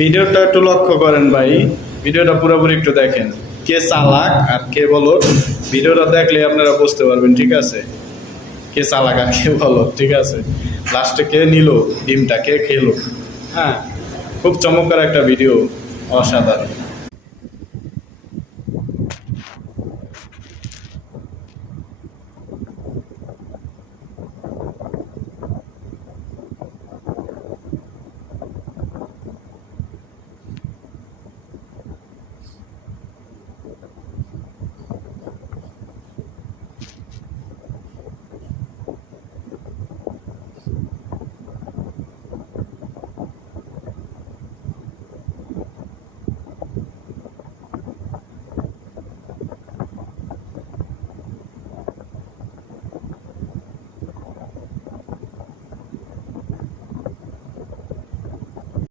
ভিডিওটা একটু লক্ষ্য করেন ভাই, ভিডিওটা পুরোপুরি একটু দেখেন, কে চালাক আর কে বলো। ভিডিওটা দেখলে আপনারা বুঝতে পারবেন, ঠিক আছে, কে চালাক আর কে বলো, ঠিক আছে। লাস্টে কে নিল ডিমটা, কে খেলো। হ্যাঁ, খুব চমৎকার একটা ভিডিও, অসাধারণ।